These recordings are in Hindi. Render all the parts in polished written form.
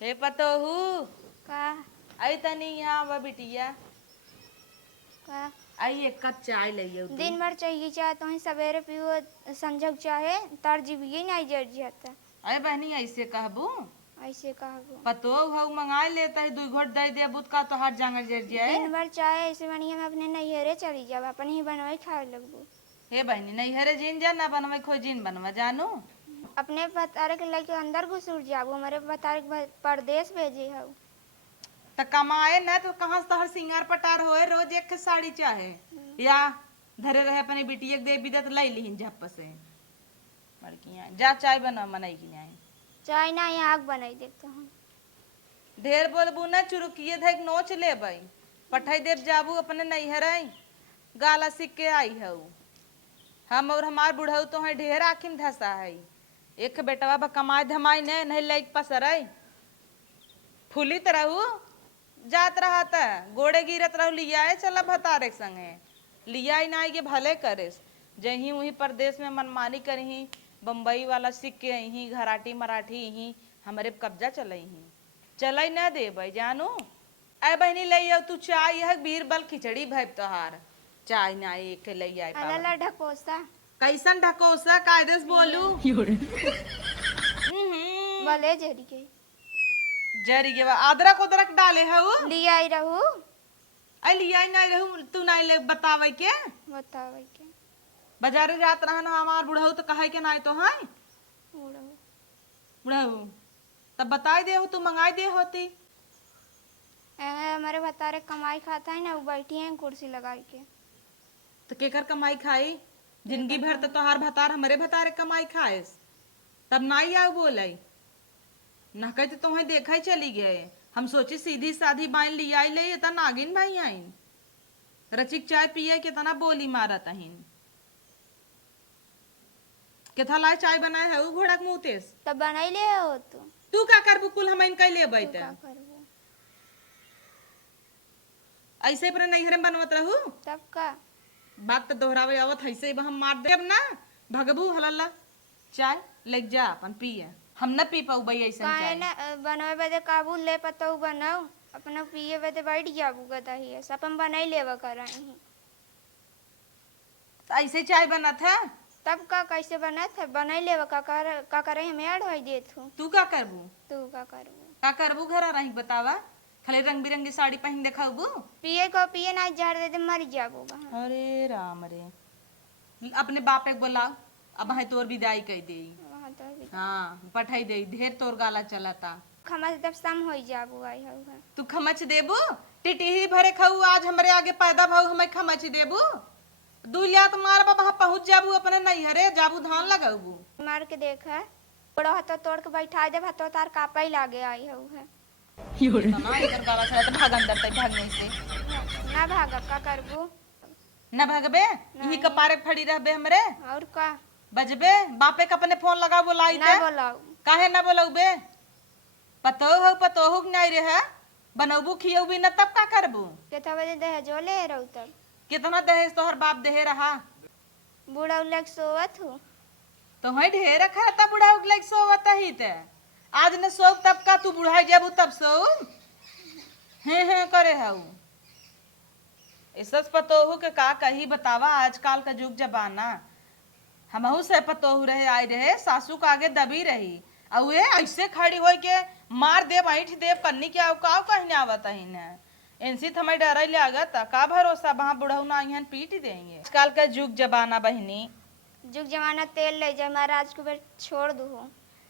हे पतोहू का आई तनी यहाँ बा बिटिया का आई एक कप चाय लियो तू। दिन भर चाहिए चाहे तो ही सवेरे पियो संजग चाहे तार जीविए नहीं जर जाता। अरे बहनी ऐसे कहबू ऐसे कहबो पतो हऊ मंगाई लेता है 2 घोट दे दे बुत का तो हर जंगल जर जाए। दिन भर चाहे ऐसे बढ़िया में अपने नैहरे चली जाब अपन ही बनवाई खाए लगबो। हे बहनी नहीं हरे जिन जा ना बनवा खो जिन बनवा जानू अपने बतारे के लेके अंदर घुसूर जाबो हमारे बतारे के परदेश भेजे हऊ। त कमाए ना तो कहाँ से तोहर सिंगार पटार होए रोज एक साड़ी चाहे या धरे रहे अपने बिटिया के दे बिदत लई लिहिन झप से मड़कियां जा चाय बनवा मनई की जाए। चाय ना यहाँ आग बनाई देखता हूँ। ढेर बोलबू ना चुरुकिए धैक नोच लेबई पठाई देव जाबू अपने नैहर आई गाला सीख के आई हऊ। हम और हमार बुढ़ऊ तो है ढेर आखिम धसा है एक बेटवा बा कमाई धमाई ने नहीं लाइक पसरई फूली तरहू जात रहा था गोड़े गिरत रहू लिया चला भतारे संगे लिया ना के भले करेस जही वही प्रदेश में मनमानी करही बम्बई वाला सीख के अही घराटी मराठी ही हमारे कब्जा चलई चलई न दे भाई जानू अय बहनी लई तू चाय यह बीरबल खिचड़ी भैब तोहार चाय ना एक लई आए अलाला ढकोसा कैसन ढकोसा कायदे से बोलू भले जरी के जरी के अदरक उदरक डाले हऊ लिया ही रहू आई लिया नहीं रहू तू नहीं ले बतावे के बतावे के बाजारे जात रहन हमार बुढ़ऊ तो कहे के नहीं तो है उड़ो बुढ़ऊ तब बताई दे हो तू मंगाई दे होती हमारे बतारे कमाई खाता है ना वो बैठी है कुर्सी लगाई के तो केकर कमाई खाई जिंदगी भर तो तोहार भतार हमारे भतारे कमाई खाएस तब नहीं आओ बोलाई ना कहते तुम्हें देखा ही चली गए हम सोचे सीधी साधी बाइन लिया आई ले तना नागिन भाई आइन रचिक चाय पिए के तना बोली मारत अहिन केथा लाई चाय बनाए है उ घोड़क मुतेस तब बनाई ले हो तू का करबू कुल हम इनका ले बैठ का करबो ऐसे पर नैहर में बनवत रहू तब का बात तो दोहरावे आवत ऐसे हम मार देब ना भगबू हलल्ला चाय लेक जा अपन पिए हम न पी पाऊ भाई ऐसा काहे चाय ना बनावे बदे काबू ले पतो बनाओ अपना पिए बदे बैठ जाबू गदा ही अपन बनाई लेवा कराई ऐसे चाय बना था तब का कैसे बनत है बनाई लेवा का करे हमें ऐड होई देत हूं तू का करबू तू का करबू घर रही बतावा खाली रंग बिरंगी साड़ी पहन देखाबू पिए को पिए ना झाड़ दे दे मर जाबू वहां अरे राम रे अपने बापे को बुलाओ अब है तोर विदाई कह दे वहां तो भी हाँ पठाई दे ढेर तोर गाला चलता खमस दब सम होई जाबू आई हउगा तू खमच देबू टिटिही भरे खाऊ आज हमरे आगे पैदा भाऊ हमें खमच देबू दुलिया तो मार वहां पहुंच जाबू अपने नैहरे जाबू धान लगाबू मार के देखा बड़ा हाथ तोड़ के बैठा दे भातो तार कापई लागे आई हउगा ना इधर गाला चला तो भाग अंदर तक भागने से ना भागब का करबू न भगबे यही कपारे खड़ी रहबे हमरे और का बजबे बापे का अपने फोन लगा बोलाई ना बोलाऊ काहे ना बोलऊ बे पतो हो नहीं रहे बनौबू खियौबी न तब का करबू केथा बजे दहेजो ले रहू तब कितना दहेज तोहर बाप देहे रहा बूढ़ा उलग सोवत हूँ तो है ढेर खाता बुढ़ा उगले सोवत ही ते आज न सो तब का तू बुढ़ा जाबू तब सो हे करे हऊ इसस पतोहू के का कही बतावा आजकल का युग जमाना हमहू से पतोहू रहे आए रहे सासू का आगे दबी रही और ये ऐसे खड़ी हो के मार दे बैठ दे कन्नी के का कहने आवत ही न इनसी हमें डर लागत का भरोसा वहां बुढ़ऊ ना यहाँ पीट देंगे आजकल का युग जमाना बहनी जुग जमाना तेल ले जाए महाराज को बेट छोड़ दू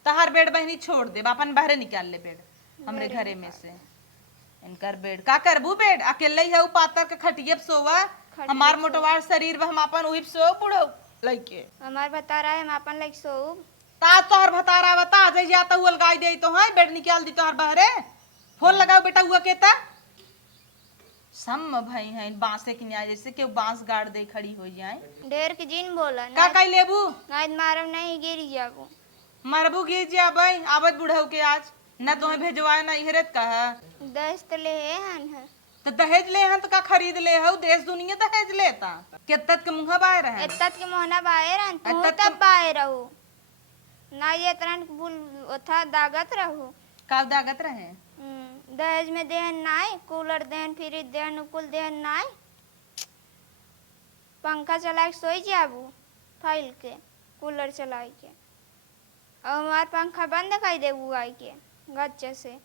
तहार बेड बहनी छोड़ दे अपन बाहर निकाल ले बेड हमरे घरे में से इनकर बेड का करबू बेड अकेले ही है पातर के खटिए सोवा हमार मोटवार शरीर हम अपन उही सो बुढ़ऊ लइके हमार बता रहा है हम अपन लाइक सो ता तोहर भतारा बता जे जाता हुआ लगाई दे तो है बेड निकाल दी तोहर बाहरे फोन लगाओ बेटा हुआ केता सम भाई है बांसे की न्याय जैसे के बांस गाड़ दे खड़ी हो जाए ढेर के जिन बोला का कई लेबू नाइद मारब नहीं गिर जाबू मरबू गिर जाबे आवत बुढ़ऊ के आज न तुम्हें भेजवाए ना इहरत कहा दस्त ले हन है तो दहेज ले हन तो का खरीद ले हो देश दुनिया दहेज लेता केतत के मुंह बाहर है एतत के मोहना बाहर हन तू एतत तब बाहर रहू ना ये तरन बुल ओथा दागत रहू का दागत रहे? दहेज में देहन नाय, कूलर देहन, फ्रिज देहन, कुल देहन नाय। पंखा चला के सोई जाबू फैल के, कूलर चलाई के, और हमार पंखा बंद कर देबू आई के गच्चे से।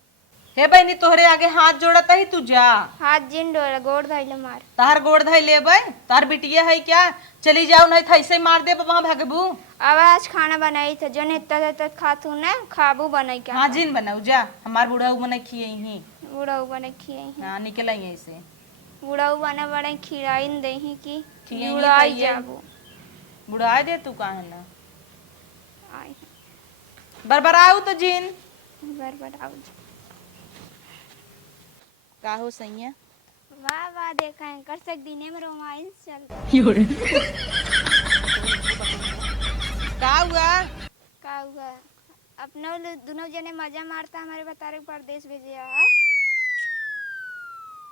हे बहनी तोहरे आगे हाथ जोड़त ही तू जा। हाथ जिन डोला गोड़ धैले मार। तार गोड़ धै लेबै, तार बिटिया है क्या? चली जाओ नहीं तो ऐसे मार दे वहां भागबू। अब आज खाना बनाई थे जो नेता खातू ने खाबू बनाई क्या? हाँ जिन बनाऊ जा, हमार बुढ़ाऊ बने खिए ही। बुढ़ाऊ बने खिए। हाँ निकल आई ऐसे। बुढ़ाऊ बने बड़े खिलाइन दही की खिए ही बुढ़ाई कहिए। जाबू। बुढ़ा दे तू काहे ना। आई बरबराऊ तो जिन। बरबराऊ। का हो सैया? वाह वाह देखा है कर सक दिने में रोमांस चल। का हुआ? का हुआ? अपना दोनों जने मजा मारता हमारे बतारे परदेश भेजे है।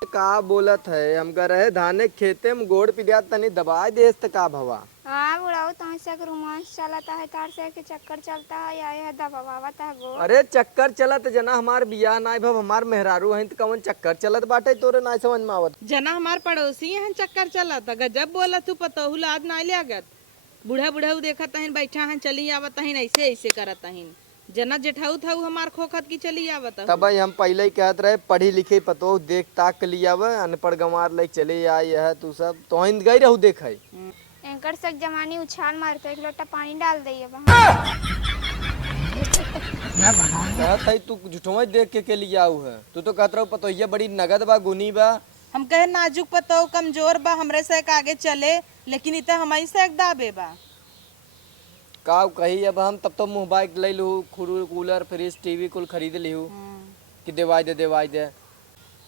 का बोलत है हम कर रहे धाने खेते में गोड़ पिलिया तनी दबा देस त का भवा। हाँ बुढ़ाऊ तो ऐसा रोमांस चलता है तार से के चक्कर चलता है आए है दबावाता है गोड़। अरे चक्कर चलत जना हमार बियाह नाय भव हमार मेहरारू हैं त कवन चक्कर चलत बाटे तोरे नाय समझ में आवत। जना हमार पड़ोसी हैं चक्कर चला था गजब बोला तू पतहु लाद ना ले आगत। बूढ़ा बुढ़ाऊ देखत हन बैठा हन चली आवत हन ऐसे ऐसे करत हन। जना जेठाऊ था हमार खोखत की चली आवत। तब हम पहले ही कहत रहे पढ़ी लिखे पतो देख ताक के लिया अनपढ़ गंवार ले चले आई है तू सब तो हिंद गई रहू देख है। एंकर सक जमानी उछाल मारते एक लोटा पानी डाल दइए कहत है तू झूठो देख के लिए आऊ है तू तो कहत रहू पतो ये बड़ी नगद बा गुनी बा। हम कहे नाजुक पतो कमजोर बा हमरे से आगे चले लेकिन इतना हमारी से एक दाबे बा। का कही अब हम तब तो मोबाइल ले लू कूलर फ्रिज टीवी कुल खरीद लिहू कि देवाई दे।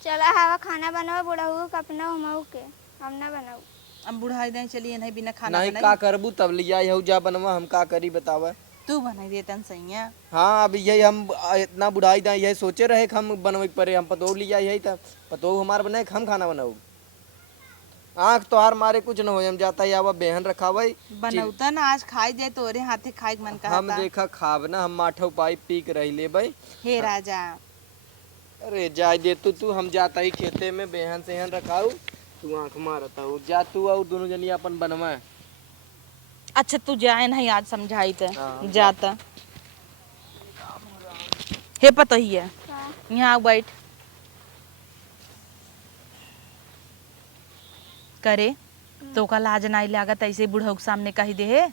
चला हवा खाना बनाओ बुढ़ाऊ का अपना हमऊ के हम ना बनाऊ। अब बुढ़ाई दे चलिए नहीं बिना खाना नहीं बनाई। का करबू तब लिया यहू जा बनवा हम का करी बतावा। तू बनाई देतन सैया। हाँ अब यही हम इतना बुढ़ाई दा यही सोचे रहे कि हम बनवे परे हम पतो लिया यही था पतो हमार बनाए हम खाना बनाऊ। आँख तो हार मारे कुछ न हो हम जाता है बेहन रखा भाई बनौता ना आज खाई जाए तोरे हाथे खाए मन का हम देखा खाब ना हम माठो पाई पी के रही ले भाई। हे राजा अरे जाए दे तू हम जाता ही खेते में बेहन सेहन रखाऊ तू आँख मारता हूँ जा तू और दोनों जनी अपन बनवा। अच्छा तू जाए नहीं आज समझाई तो हाँ, जाता हे पता ही है यहाँ बैठ करे तो का लाज नहीं लागत ऐसे बुढ़ऊ के सामने कही दे।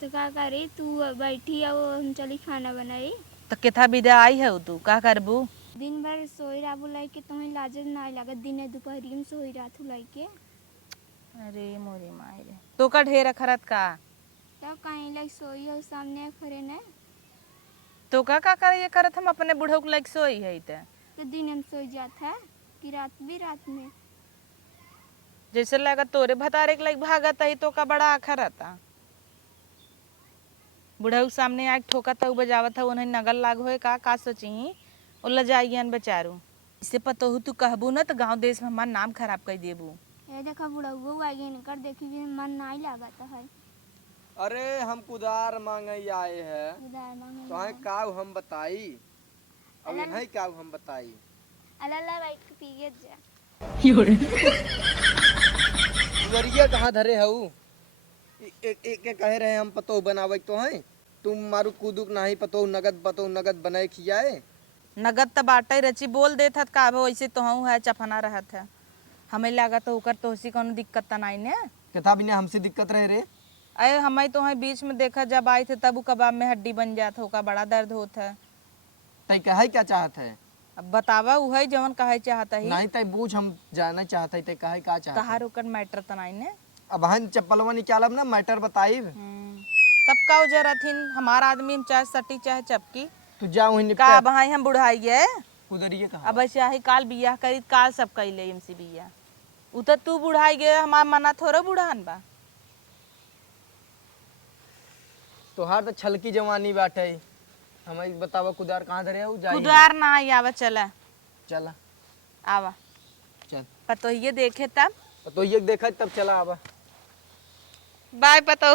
तो का करी तू बैठी आओ हम चली खाना बनाई। तो केथा विदा आई है तू का करबू? दिन भर सोई राबू लाई के तुम्हें लाज ना लागत दिन दोपहरी में सोई रातू लाई के। अरे मोरी माई रे तो का ढेर खरत का तो कहीं लाइक सोई हो सामने खड़े ने तो का कर ये करत हम अपने बुढ़ऊ के लाइक सोई है तो दिन में सोई जाता है कि रात भी रात में। जैसे लगा तोरे भतारे के लाइक भागत है तो का बड़ा आखर रहता बुढ़ऊ सामने आग ठोकत है बजावत है उन्हें नगल लाग होए का सोची उल्ला जाइए बेचारू इससे पतो हो तू कहबू ना तो गांव देश में हमारा नाम खराब कर देबू। ये देखा बुढ़ऊ आगे निकर देखी भी मन नहीं लगाता है। अरे हम कुदार मांगे आए है उधार मांगे तो का हम बताई अब नहीं का हम बताई। अल्लाह बैठ के पिए जा गुजरिया कहाँ धरे हऊ एक कहे रहे हम पतो बनावे तो है तुम मारू कूदुक नहीं पतो नगद बनाए खियाए। नगद तो बाटे रची बोल देत हत का वैसे तो हूँ है चफना रहत है हमें लगा तो होकर तो उसी कोनो दिक्कत तो नहीं ने तथा बिना हमसे दिक्कत रहे रे। अरे हमें तो है बीच में देखा जब आए थे तब कबाब में हड्डी बन जात हो का बड़ा दर्द होता है। तय कहे क्या चाहत है अब बतावा वही जवन कहे चाहता ही नहीं तय बूझ हम जाना चाहते तय कहे क्या चाहत कहा रुकर मैटर तो नहीं ने। अब हम चप्पलवा निकालब ना मैटर बताई तब का जरा थीन हमारा आदमी में चाहे सटी चाहे चपकी तू जा वहीं का भाई हम बुढ़ाई है उधरिए कहा अब चाहे काल बियाह करी काल सब कैले हमसे बियाह उतर तू बुढ़ाई गए हमारा मना थोड़ा बुढ़ान बा। तोहार तो छलकी जवानी बाटे हमें बतावा कुदार कहाँ धरे हो जाइए कुदार ना आई आवा चला चला आवा चल पतो ये देखे तब तो ये देखा तब चला आवा बाय पतो